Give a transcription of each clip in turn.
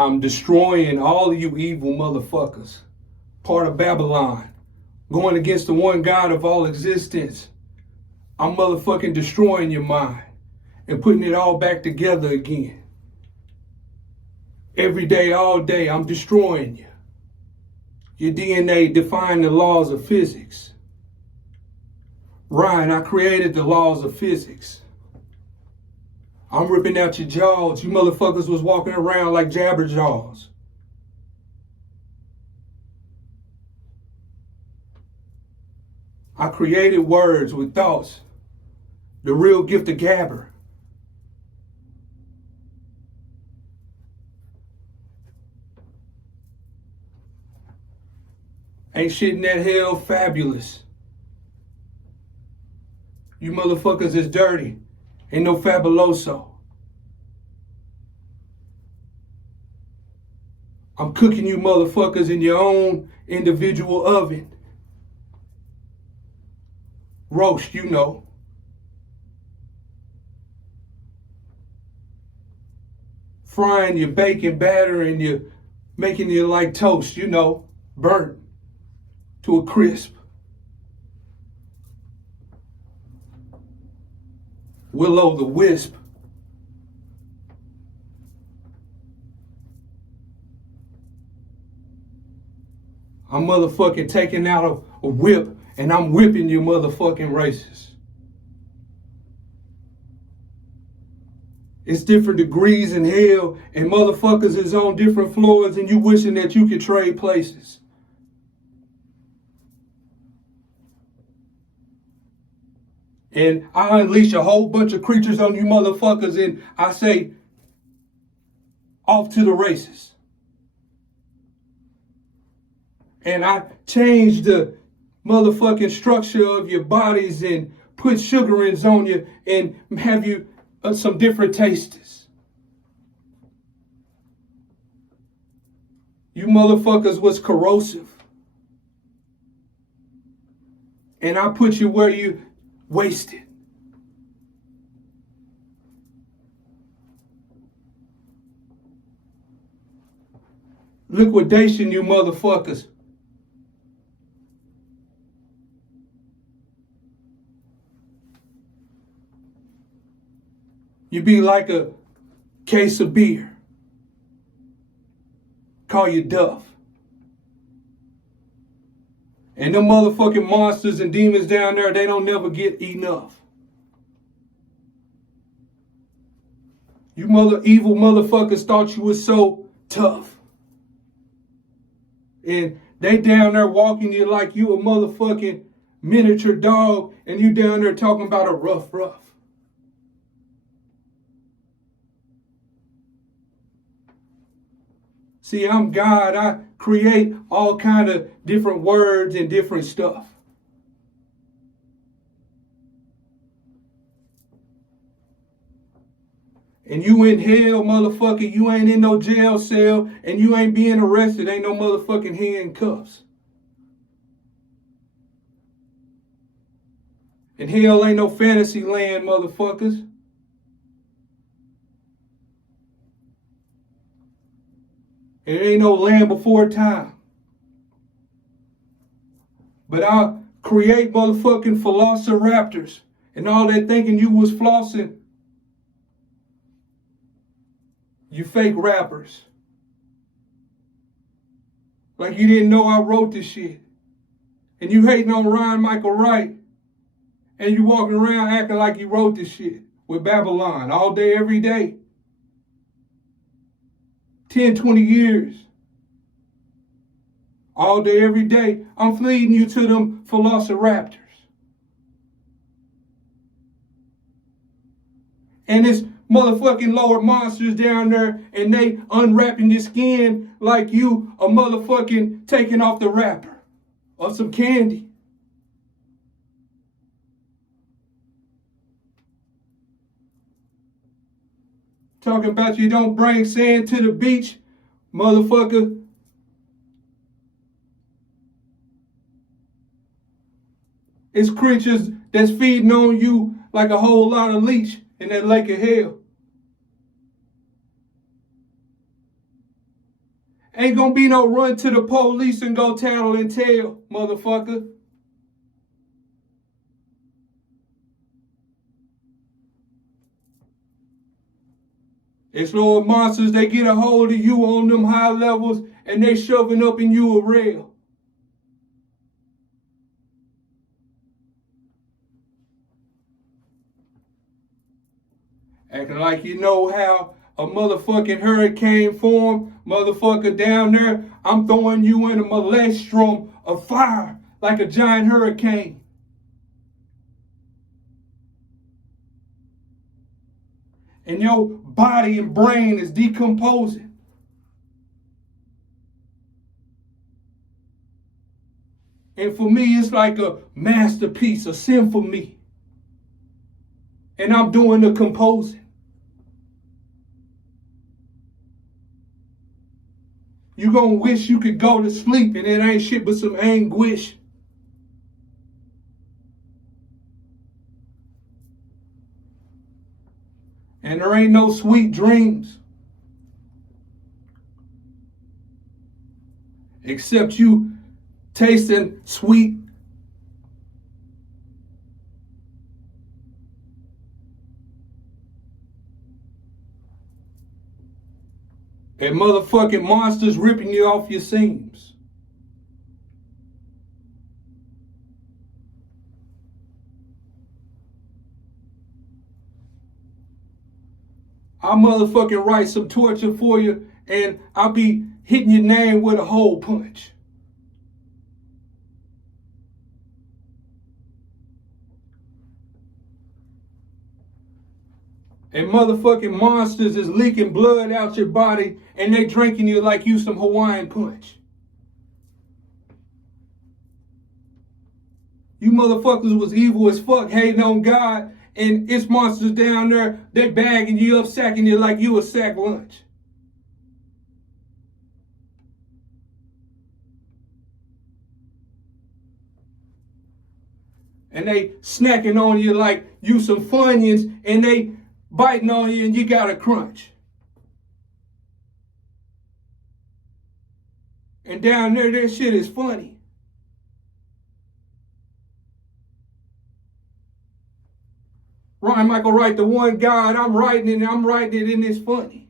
I'm destroying all of you evil motherfuckers. Part of Babylon. Going against the one God of all existence. I'm motherfucking destroying your mind and putting it all back together again. Every day, all day, I'm destroying you. Your DNA defying the laws of physics. Ryan, I created the laws of physics. I'm ripping out your jaws. You motherfuckers was walking around like jabberjaws. I created words with thoughts. The real gift of gabber. Ain't shit in that hell fabulous. You motherfuckers is dirty. Ain't no fabuloso. I'm cooking you motherfuckers in your own individual oven. Roast, you know. Frying your bacon batter and you making it like toast, you know, burnt to a crisp. Willow the wisp. I'm motherfucking taking out a whip and I'm whipping you motherfucking racists. It's different degrees in hell and motherfuckers is on different floors and you wishing that you could trade places. And I unleash a whole bunch of creatures on you motherfuckers and I say, off to the races. And I change the motherfucking structure of your bodies and put sugarings on you and have you some different tastes. You motherfuckers was corrosive. And I put you where you wasted. Liquidation, you motherfuckers. You be like a case of beer. Call you Duff. And them motherfucking monsters and demons down there, they don't never get enough. You evil motherfuckers thought you was so tough. And they down there walking you like you a motherfucking miniature dog and you down there talking about a rough. See, I'm God. I create all kind of different words and different stuff. And you in hell, motherfucker. You ain't in no jail cell and you ain't being arrested. Ain't no motherfucking handcuffs. And hell ain't no fantasy land, motherfuckers. And it ain't no land before time. But I'll create motherfucking velociraptors and all that thinking you was flossing. You fake rappers. Like you didn't know I wrote this shit. And you hating on Ryan Michael Wright. And you walking around acting like you wrote this shit with Babylon all day, every day. 10, 20 years. All day, every day. I'm feeding you to them velociraptors. And it's motherfucking lower monsters down there and they unwrapping your skin like you a motherfucking taking off the wrapper or some candy. Talking about you don't bring sand to the beach, motherfucker. It's creatures that's feeding on you like a whole lot of leech in that lake of hell. Ain't gonna be no run to the police and go tattle and tell, motherfucker. It's little monsters, they get a hold of you on them high levels and they shoving up in you a rail. Acting like you know how a motherfucking hurricane form, motherfucker down there, I'm throwing you in a maelstrom of fire like a giant hurricane. And your body and brain is decomposing. And for me, it's like a masterpiece, a symphony. And I'm doing the composing. You gonna wish you could go to sleep and it ain't shit but some anguish. And there ain't no sweet dreams. Except you tasting sweet. And motherfucking monsters ripping you off your seams. I'll motherfucking write some torture for you and I'll be hitting your name with a hole punch. And motherfucking monsters is leaking blood out your body and they drinking you like you some Hawaiian punch. You motherfuckers was evil as fuck, hating on God, and it's monsters down there, they bagging you up, sacking you like you a sack lunch. And they snacking on you like you some Funyuns, and they biting on you and you got a crunch. And down there, that shit is funny. Ryan Michael write the one God, I'm writing it and it's funny.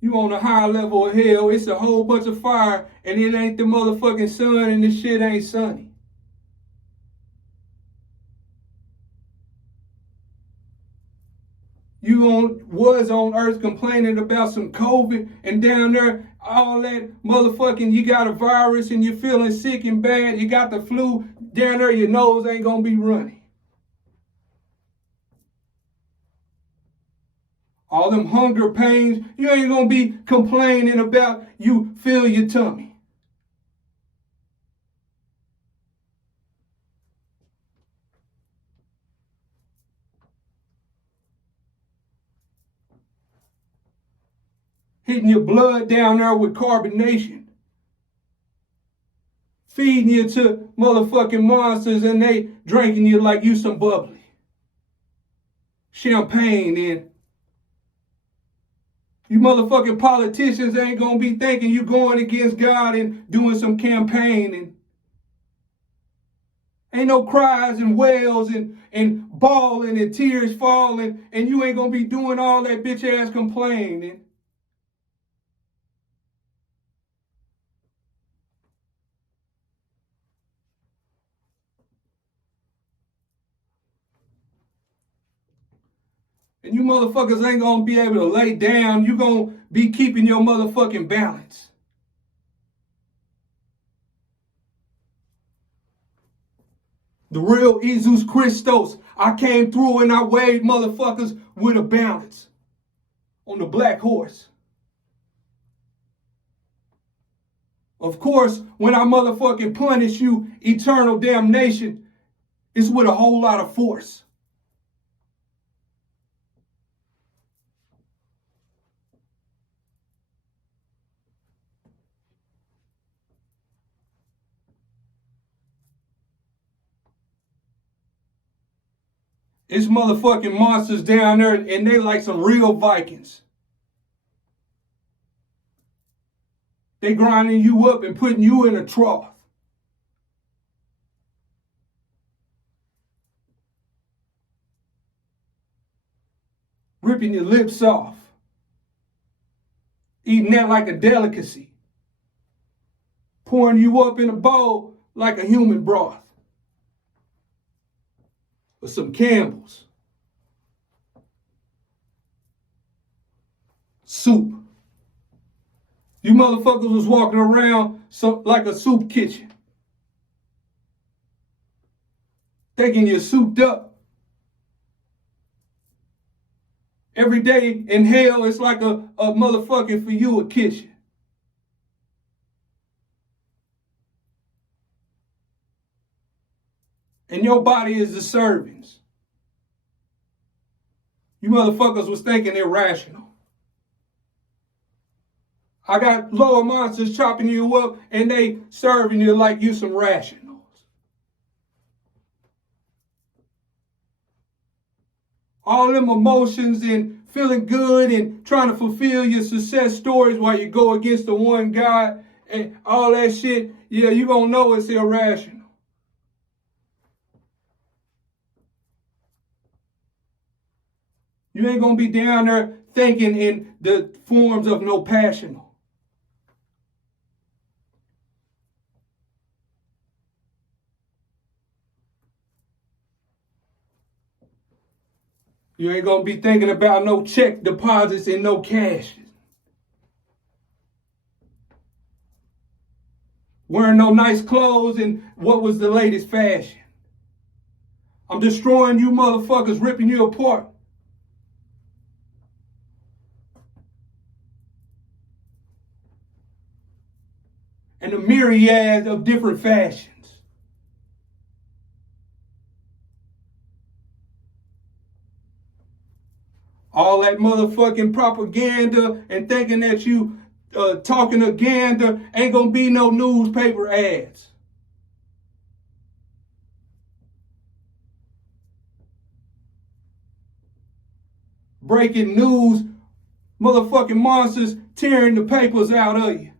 You on a high level of hell, it's a whole bunch of fire, and it ain't the motherfucking sun, and this shit ain't sunny. You was on earth complaining about some COVID, and down there, all that motherfucking, you got a virus and you're feeling sick and bad, you got the flu, down there your nose ain't gonna be running. All them hunger pains, you ain't gonna be complaining about you feel your tummy. Hitting your blood down there with carbonation. Feeding you to motherfucking monsters and they drinking you like you some bubbly. Champagne in. You motherfucking politicians ain't gonna be thinking you going against God and doing some campaigning. Ain't no cries and wails and bawling and tears falling, and you ain't gonna be doing all that bitch ass complaining. And you motherfuckers ain't gonna be able to lay down. You gonna be keeping your motherfucking balance. The real Jesus Christos. I came through and I weighed motherfuckers with a balance on the black horse. Of course, when I motherfucking punish you, eternal damnation, it's with a whole lot of force. It's motherfucking monsters down there, and they like some real Vikings. They grinding you up and putting you in a trough. Ripping your lips off. Eating that like a delicacy. Pouring you up in a bowl like a human broth. Or some Campbell's. Soup. You motherfuckers was walking around like a soup kitchen. Thinking you're souped up. Every day in hell, it's like a motherfucking, for you, a kitchen. And your body is the servings. You motherfuckers was thinking irrational. I got lower monsters chopping you up and they serving you like you some rationals. All them emotions and feeling good and trying to fulfill your success stories while you go against the one God and all that shit, yeah, you gonna know it's irrational. You ain't gonna be down there thinking in the forms of no passion. You ain't gonna be thinking about no check deposits and no cash. Wearing no nice clothes and what was the latest fashion. I'm destroying you motherfuckers, ripping you apart. And a myriad of different fashions. All that motherfucking propaganda and thinking that you talking aganda ain't gonna be no newspaper ads. Breaking news, motherfucking monsters tearing the papers out of you.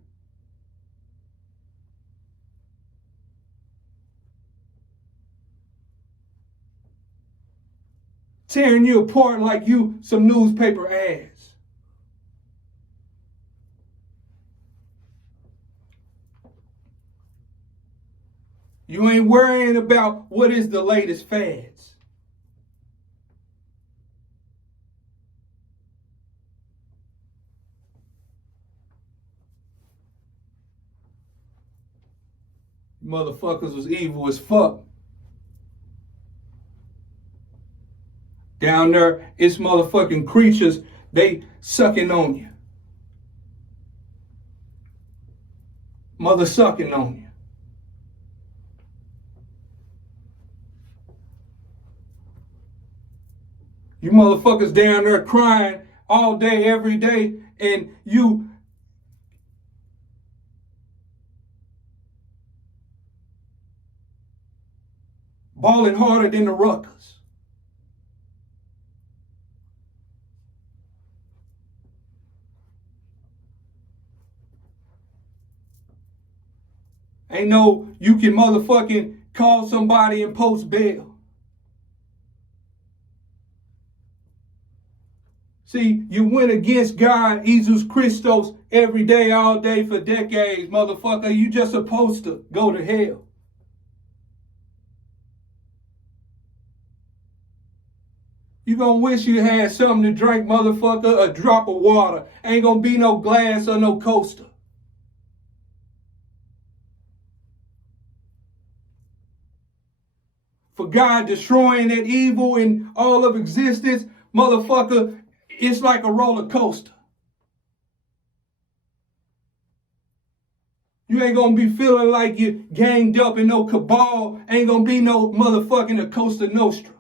Tearing you apart like you some newspaper ads. You ain't worrying about what is the latest fads. Motherfuckers was evil as fuck. Down there, it's motherfucking creatures, they sucking on you. Mother sucking on you. You motherfuckers down there crying all day, every day, and you balling harder than the ruckers. Ain't no you can motherfucking call somebody and post bail. See, you went against God, Jesus Christos, every day, all day for decades, motherfucker. You just supposed to go to hell. You gonna wish you had something to drink, motherfucker, a drop of water. Ain't gonna be no glass or no coaster. For God destroying that evil in all of existence, motherfucker, it's like a roller coaster. You ain't gonna be feeling like you ganged up in no cabal. Ain't gonna be no motherfucking a Costa Nostra.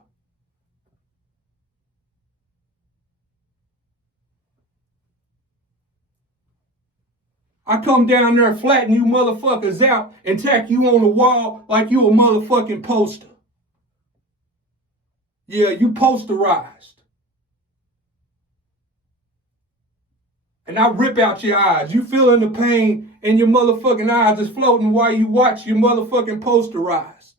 I come down there and flatten you motherfuckers out and tack you on the wall like you a motherfucking poster. Yeah, you posterized. And I rip out your eyes. You feeling the pain and your motherfucking eyes is floating while you watch your motherfucking posterized.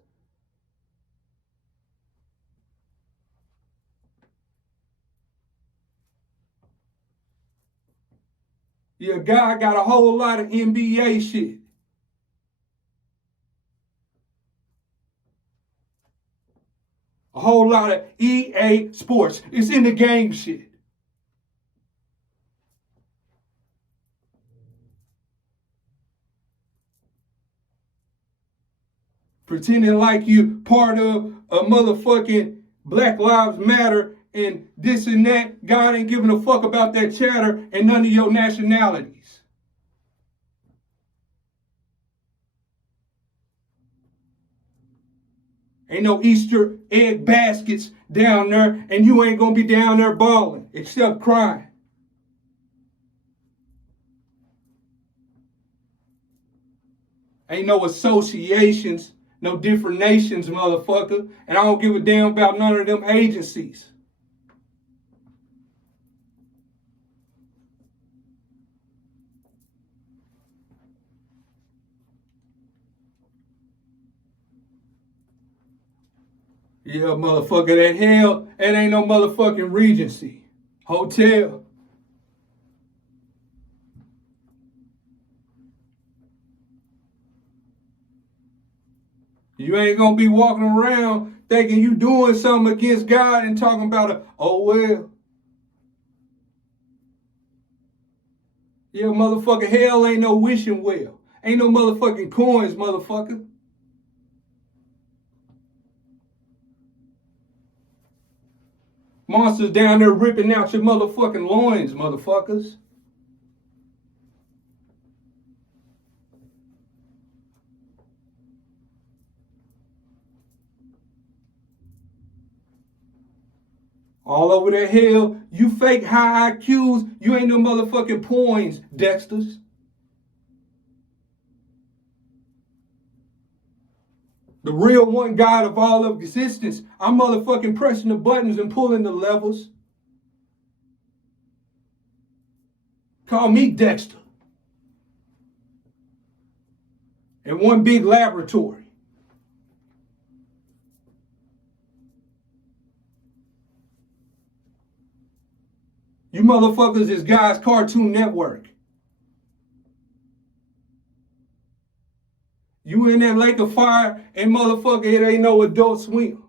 Yeah, God got a whole lot of NBA shit. A whole lot of EA Sports. It's in the game shit. Pretending like you part of a motherfucking Black Lives Matter and this and that. God ain't giving a fuck about that chatter and none of your nationalities. Ain't no Easter egg baskets down there, and you ain't gonna be down there balling, except crying. Ain't no associations, no different nations, motherfucker. And I don't give a damn about none of them agencies. Yeah, motherfucker, that hell, it ain't no motherfucking Regency. Hotel. You ain't gonna be walking around thinking you doing something against God and talking about oh well. Yeah, motherfucker, hell ain't no wishing well. Ain't no motherfucking coins, motherfucker. Monsters down there ripping out your motherfucking loins, motherfuckers. All over the hell, you fake high IQs, you ain't no motherfucking points, Dexters. The real one God of all of existence. I'm motherfucking pressing the buttons and pulling the levers. Call me Dexter. In one big laboratory. You motherfuckers is God's Cartoon Network. You in that lake of fire and motherfucker, it ain't no Adult Swim.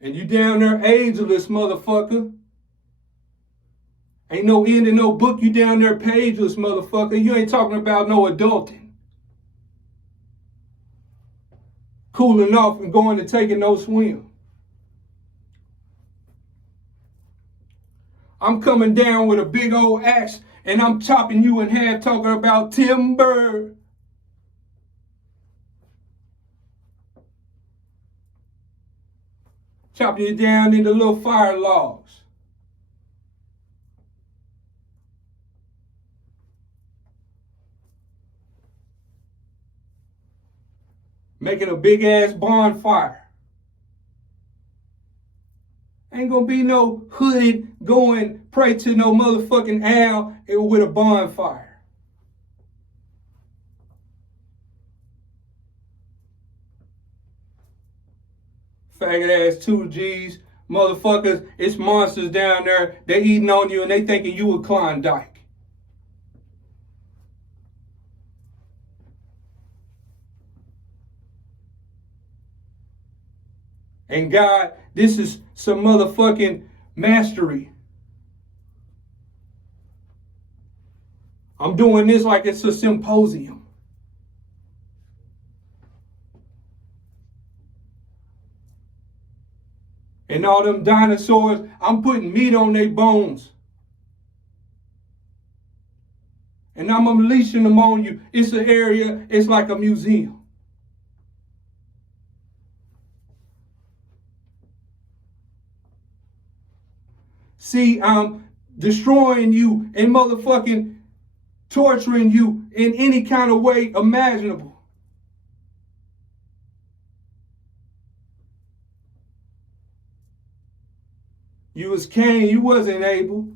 And you down there ageless, motherfucker. Ain't no end in no book, you down there pageless, motherfucker. You ain't talking about no adulting. Cooling off and going to taking no swim. I'm coming down with a big old axe and I'm chopping you in half talking about timber. Chopping you down into little fire logs. Making a big ass bonfire. Ain't gonna be no hooded going pray to no motherfucking owl with a bonfire. Faggot ass 2Gs, motherfuckers, it's monsters down there. They eating on you and they thinking you a Klondike. And God, this is some motherfucking mastery. I'm doing this like it's a symposium. And all them dinosaurs, I'm putting meat on their bones. And I'm unleashing them on you. It's an area, it's like a museum. See, I'm destroying you and motherfucking torturing you in any kind of way imaginable. You was Cain, you wasn't Abel.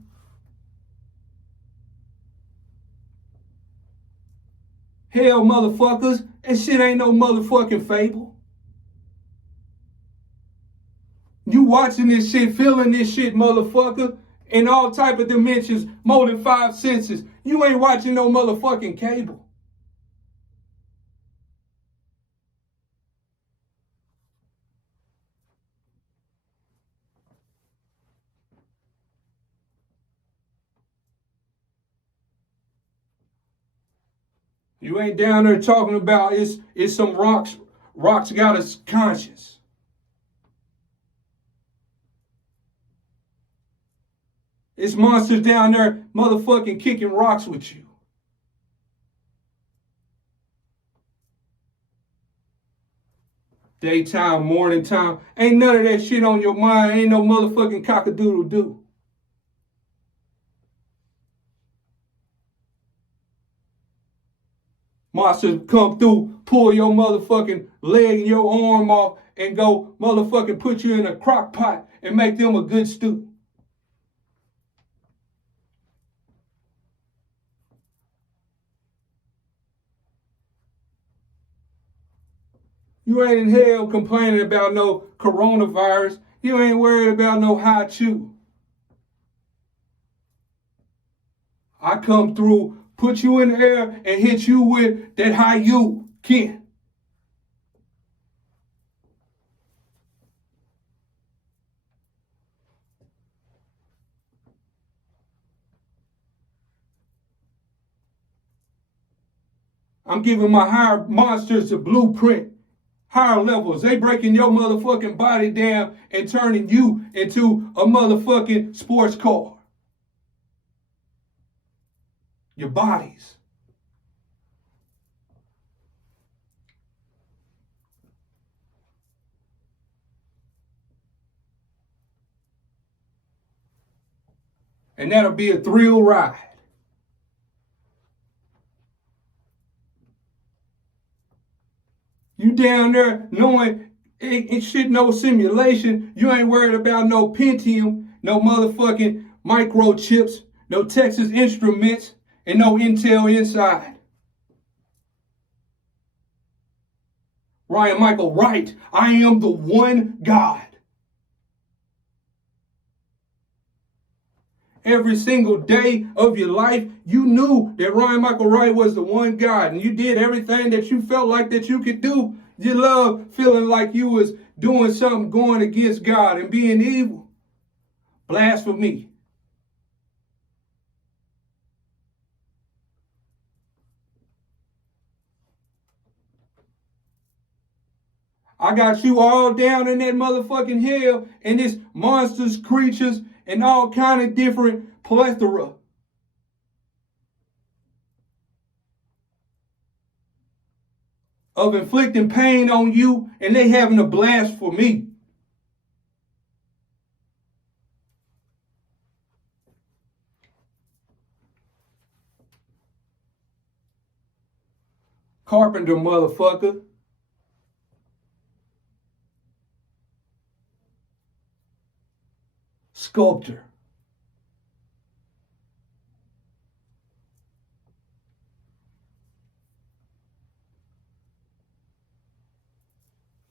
Hell, motherfuckers, that shit ain't no motherfucking fable. You watching this shit, feeling this shit, motherfucker, in all type of dimensions, more than 5 senses. You ain't watching no motherfucking cable. You ain't down there talking about it's some rocks got a conscience. It's monsters down there motherfucking kicking rocks with you. Daytime, morning time, ain't none of that shit on your mind. Ain't no motherfucking cock-a-doodle-doo. Monsters come through, pull your motherfucking leg and your arm off, and go motherfucking put you in a crock pot and make them a good stew. You ain't in hell complaining about no coronavirus. You ain't worried about no high chew. I come through, put you in the air, and hit you with that high you can. I'm giving my higher monsters a blueprint. Higher levels. They breaking your motherfucking body down and turning you into a motherfucking sports car. Your bodies. And that'll be a thrill ride. You down there knowing it shit no simulation. You ain't worried about no Pentium, no motherfucking microchips, no Texas Instruments, and no Intel inside. Ryan Michael Wright, I am the one God. Every single day of your life, you knew that Ryan Michael Wright was the one God, and you did everything that you felt like that you could do. You love feeling like you was doing something going against God and being evil. Blasphemy. I got you all down in that motherfucking hell, and it's monsters, creatures, and all kind of different plethora of inflicting pain on you, and they having a blast for me. Carpenter, motherfucker. Sculptor.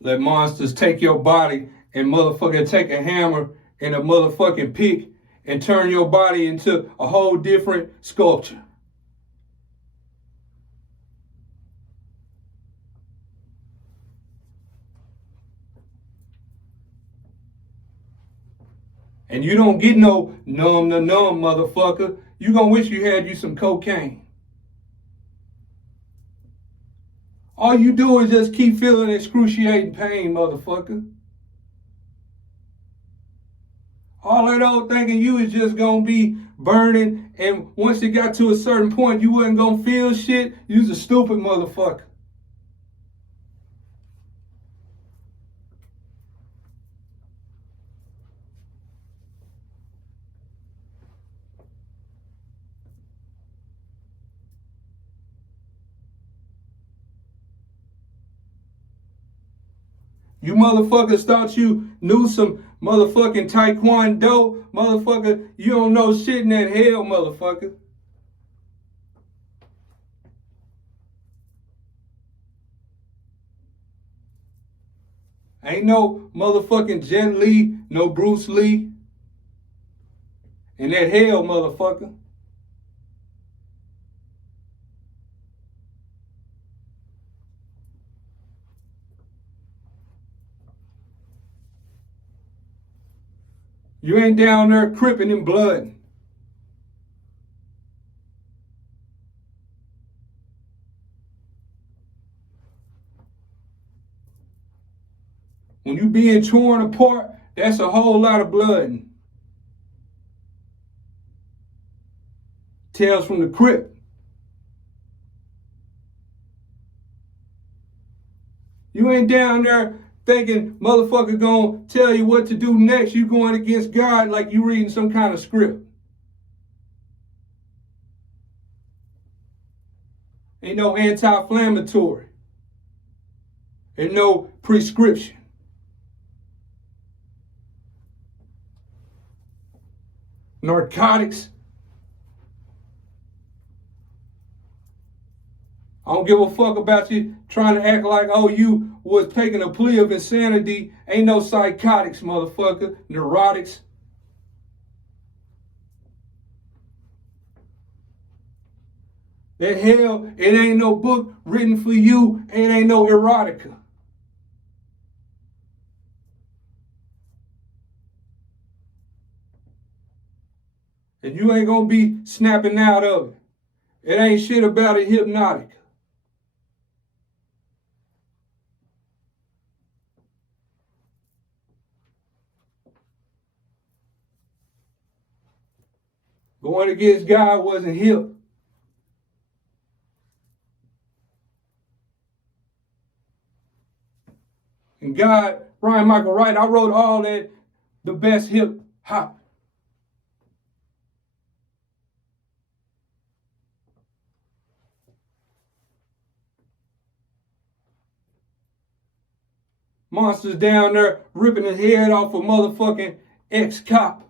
Let monsters take your body and motherfucking take a hammer and a motherfucking pick and turn your body into a whole different sculpture. And you don't get no numb, motherfucker. You gonna wish you had you some cocaine. All you do is just keep feeling excruciating pain, motherfucker. All that old thinking you is just gonna be burning, and once it got to a certain point, you wasn't gonna feel shit. You's a stupid motherfucker. You motherfuckers thought you knew some motherfucking taekwondo. Motherfucker, you don't know shit in that hell, motherfucker. Ain't no motherfucking Jet Li, no Bruce Lee. In that hell, motherfucker. You ain't down there cripping in blood. When you being torn apart, that's a whole lot of blood. Tales from the crypt. You ain't down there thinking motherfucker gonna tell you what to do next. You going against God like you reading some kind of script. Ain't no anti-inflammatory. Ain't no prescription. Narcotics. I don't give a fuck about you trying to act like, oh, you was taking a plea of insanity. Ain't no psychotics, motherfucker. Neurotics. That hell, it ain't no book written for you. It ain't no erotica. And you ain't gonna be snapping out of it. It ain't shit about it hypnotic. Going against God wasn't hip. And God, Brian Michael Wright, I wrote all that, the best hip hop. Monsters down there ripping his head off a motherfucking ex-cop.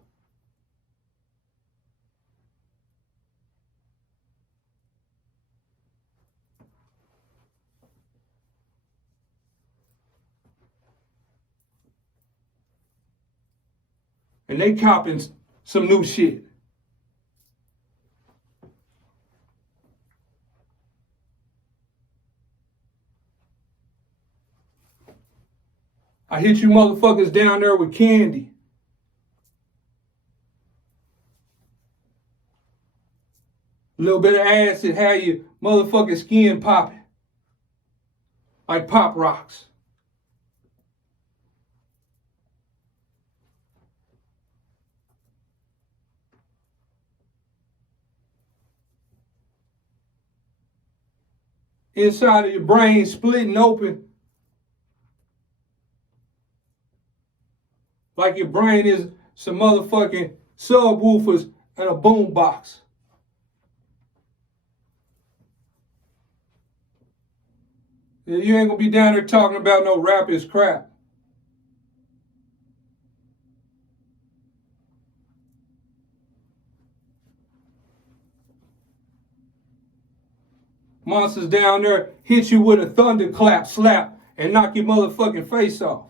And they copping some new shit. I hit you motherfuckers down there with candy. A little bit of acid had your motherfucking skin popping. Like Pop Rocks. Inside of your brain splitting open. Like your brain is some motherfucking subwoofers and a boombox. You ain't gonna be down there talking about no rap is crap. Monsters down there hit you with a thunderclap slap and knock your motherfucking face off.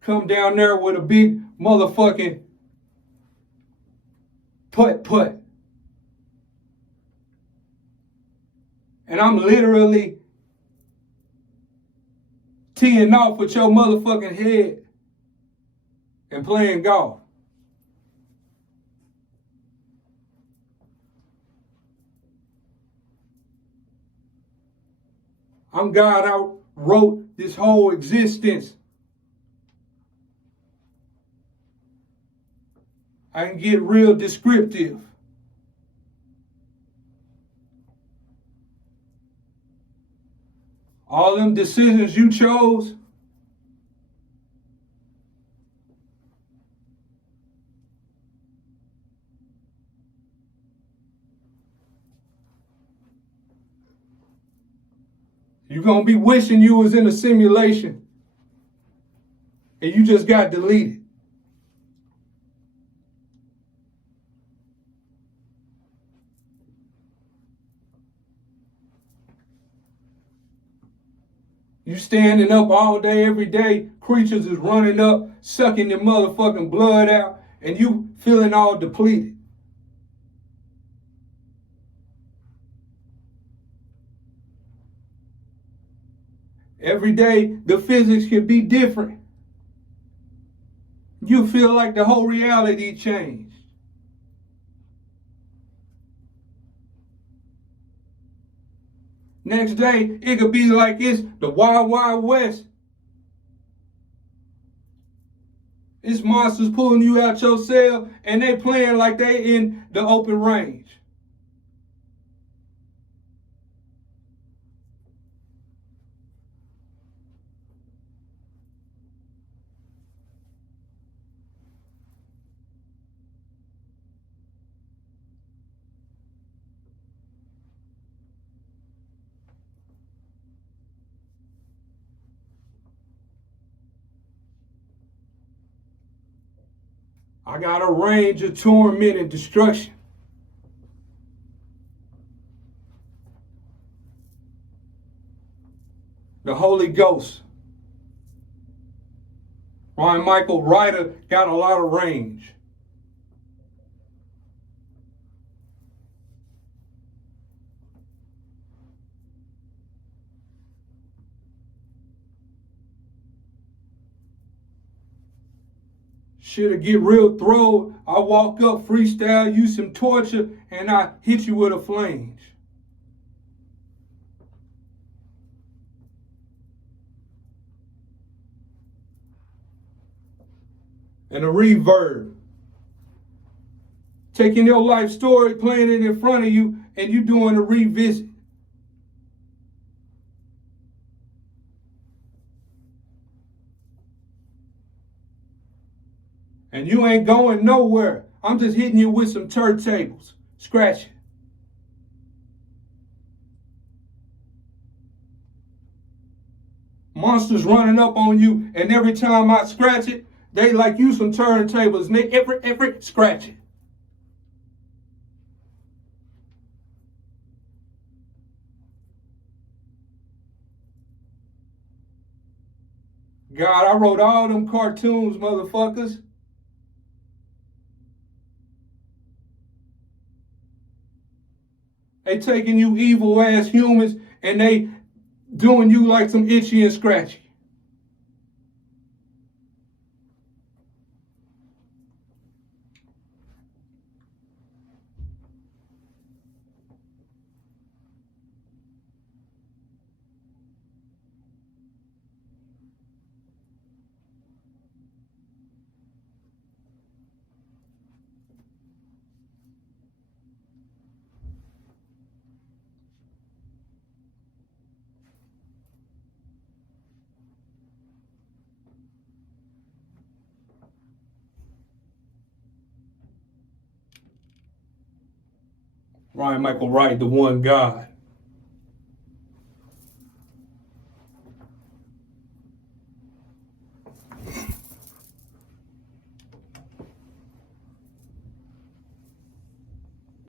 Come down there with a big motherfucking putt. And I'm literally teeing off with your motherfucking head and playing golf. I'm God. I wrote this whole existence. I can get real descriptive. All them decisions you chose, You're going to be wishing you was in a simulation and you just got deleted. You standing up all day, every day, creatures is running up, sucking your motherfucking blood out, and you feeling all depleted. Every day, the physics can be different. You feel like the whole reality changed. Next day, it could be like it's the Wild Wild West. It's monsters pulling you out your cell and they playing like they in the open range. I got a range of torment and destruction. The Holy Ghost. Ryan Michael Ryder got a lot of range. Shit'll get real throwed. I walk up, freestyle, use some torture, and I hit you with a flange. And a reverb. Taking your life story, playing it in front of you, and you doing a revisit. And you ain't going nowhere. I'm just hitting you with some turntables. Scratching. Monsters running up on you, and every time I scratch it, they like you some turntables. Nick, every scratch it. God, I wrote all them cartoons, motherfuckers. They taking you evil ass humans and they doing you like some itchy and scratchy. Ryan Michael Wright, the one God.